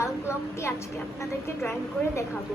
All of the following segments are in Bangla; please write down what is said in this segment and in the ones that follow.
ওয়াল ক্লকটি আজকে আপনাদেরকে ড্রয়িং করে দেখাবো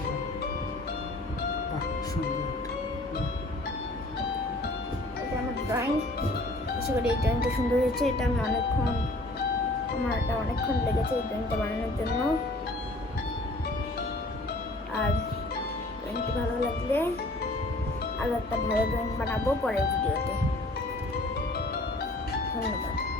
ড্রয়িং আশা করি এই ড্রয়িংটা সুন্দর হয়েছে এটা অনেকক্ষণ আমার এটা অনেকক্ষণ লেগেছে এই ড্রয়িংটা বানানোর জন্য আর ড্রয়িংটি ভালো লাগলে আরও একটা ভালো ড্রয়িং বানাবো পরের ভিডিওতে ধন্যবাদ